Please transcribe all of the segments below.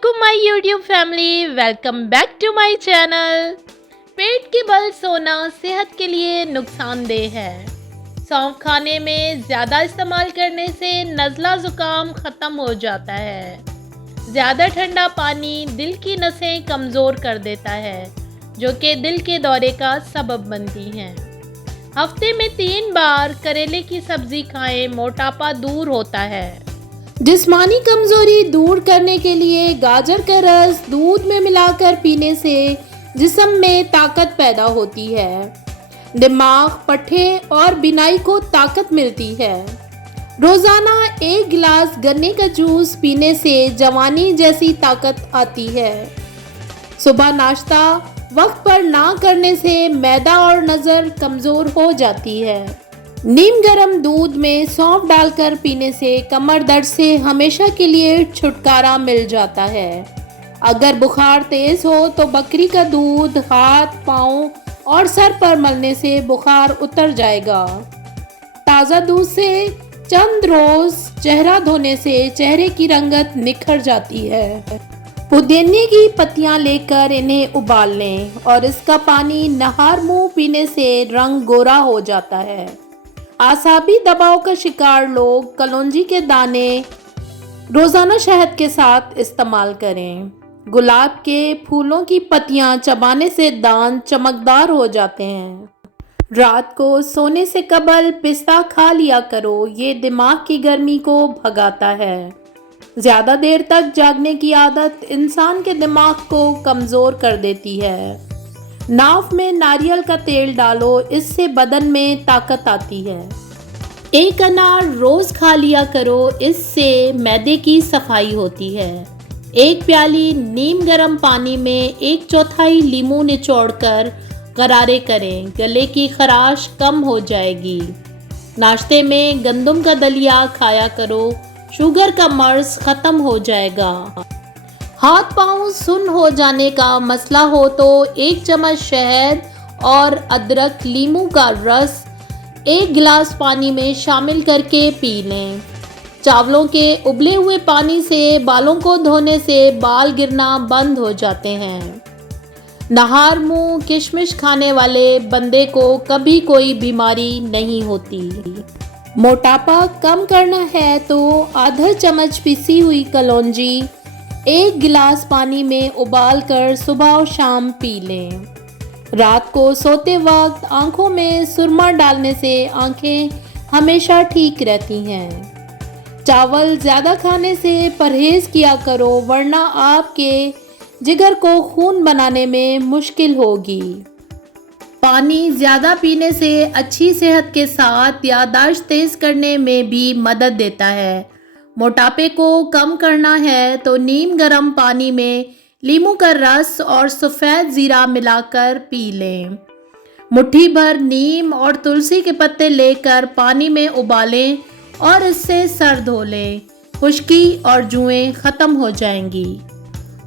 अस्सलामुअलैकुम my YouTube family, welcome back to my channel. पेट के बल सोना सेहत के लिए नुकसानदेह है। सौंफ खाने में ज़्यादा इस्तेमाल करने से नज़ला ज़ुकाम ख़त्म हो जाता है। ज़्यादा ठंडा पानी दिल की नसें कमज़ोर कर देता है, जो कि दिल के दौरे का सबब बनती हैं। हफ्ते में 3 बार करेले की सब्ज़ी खाएं, मोटापा दूर होता है। जिस्मानी कमजोरी दूर करने के लिए गाजर का रस दूध में मिलाकर पीने से जिस्म में ताकत पैदा होती है। दिमाग, पट्टे और बिनाई को ताकत मिलती है। रोजाना 1 गिलास गन्ने का जूस पीने से जवानी जैसी ताकत आती है। सुबह नाश्ता वक्त पर ना करने से मैदा और नज़र कमजोर हो जाती है। नीम गर्म दूध में सौंफ डालकर पीने से कमर दर्द से हमेशा के लिए छुटकारा मिल जाता है। अगर बुखार तेज हो तो बकरी का दूध हाथ, पाँव और सर पर मलने से बुखार उतर जाएगा। ताज़ा दूध से चंद रोज चेहरा धोने से चेहरे की रंगत निखर जाती है। पुदीने की पत्तियां लेकर इन्हें उबाल लें और इसका पानी नहार मुंह पीने से रंग गोरा हो जाता है। आसाबी दबाव का शिकार लोग कलौंजी के दाने रोजाना शहद के साथ इस्तेमाल करें। गुलाब के फूलों की पत्तियां चबाने से दांत चमकदार हो जाते हैं। रात को सोने से कबल पिस्ता खा लिया करो, ये दिमाग की गर्मी को भगाता है। ज्यादा देर तक जागने की आदत इंसान के दिमाग को कमजोर कर देती है। नाव में नारियल का तेल डालो, इससे बदन में ताकत आती है। 1 अनार रोज खा लिया करो, इससे मैदे की सफाई होती है। 1 प्याली नीम गर्म पानी में 1/4 लीमू निचोड़कर गरारे करें, गले की खराश कम हो जाएगी। नाश्ते में गंदम का दलिया खाया करो, शुगर का मर्ज खत्म हो जाएगा। हाथ पांव सुन्न हो जाने का मसला हो तो 1 चम्मच शहद और अदरक लीमू का रस 1 गिलास पानी में शामिल करके पी लें। चावलों के उबले हुए पानी से बालों को धोने से बाल गिरना बंद हो जाते हैं। नहार मुंह किशमिश खाने वाले बंदे को कभी कोई बीमारी नहीं होती। मोटापा कम करना है तो आधा चम्मच पिसी हुई कलौंजी 1 गिलास पानी में उबालकर सुबह और शाम पी लें। रात को सोते वक्त आंखों में सुरमा डालने से आंखें हमेशा ठीक रहती हैं। चावल ज़्यादा खाने से परहेज किया करो, वरना आपके जिगर को खून बनाने में मुश्किल होगी। पानी ज़्यादा पीने से अच्छी सेहत के साथ याददाश्त तेज करने में भी मदद देता है। मोटापे को कम करना है तो नीम गर्म पानी में लीमू का रस और सफ़ेद ज़ीरा मिलाकर पी लें। मुट्ठी भर नीम और तुलसी के पत्ते लेकर पानी में उबालें और इससे सर धो लें। खुश्की और जुएं ख़त्म हो जाएंगी।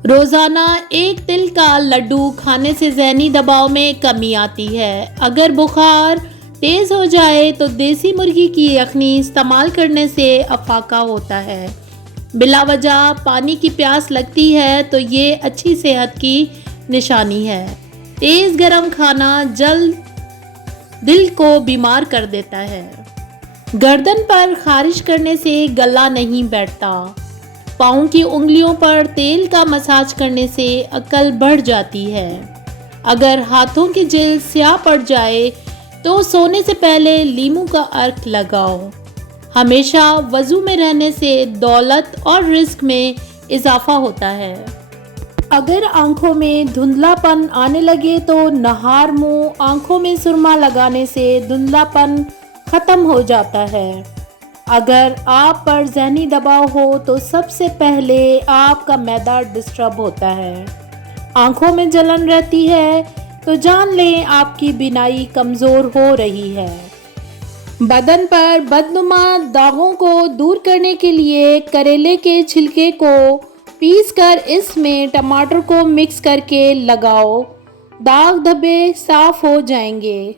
रोज़ाना 1 तिल का लड्डू खाने से ज़हनी दबाव में कमी आती है। अगर बुखार तेज हो जाए तो देसी मुर्गी की यखनी इस्तेमाल करने से अफाका होता है। बिला वजह पानी की प्यास लगती है तो ये अच्छी सेहत की निशानी है। तेज़ गर्म खाना जल्द दिल को बीमार कर देता है। गर्दन पर खारिश करने से गला नहीं बैठता। पाँव की उंगलियों पर तेल का मसाज करने से अकल बढ़ जाती है। अगर हाथों की जेल स्याह पड़ जाए तो सोने से पहले लीमू का अर्क लगाओ। हमेशा वजू में रहने से दौलत और रिस्क में इजाफा होता है। अगर आंखों में धुंधलापन आने लगे तो नहार मुंह आंखों में सुरमा लगाने से धुंधलापन ख़त्म हो जाता है। अगर आप पर ज़हनी दबाव हो तो सबसे पहले आपका मैदा डिस्टर्ब होता है। आंखों में जलन रहती है तो जान लें आपकी बीनाई कमज़ोर हो रही है। बदन पर बदनुमा दागों को दूर करने के लिए करेले के छिलके को पीसकर इसमें टमाटर को मिक्स करके लगाओ, दाग धब्बे साफ हो जाएंगे।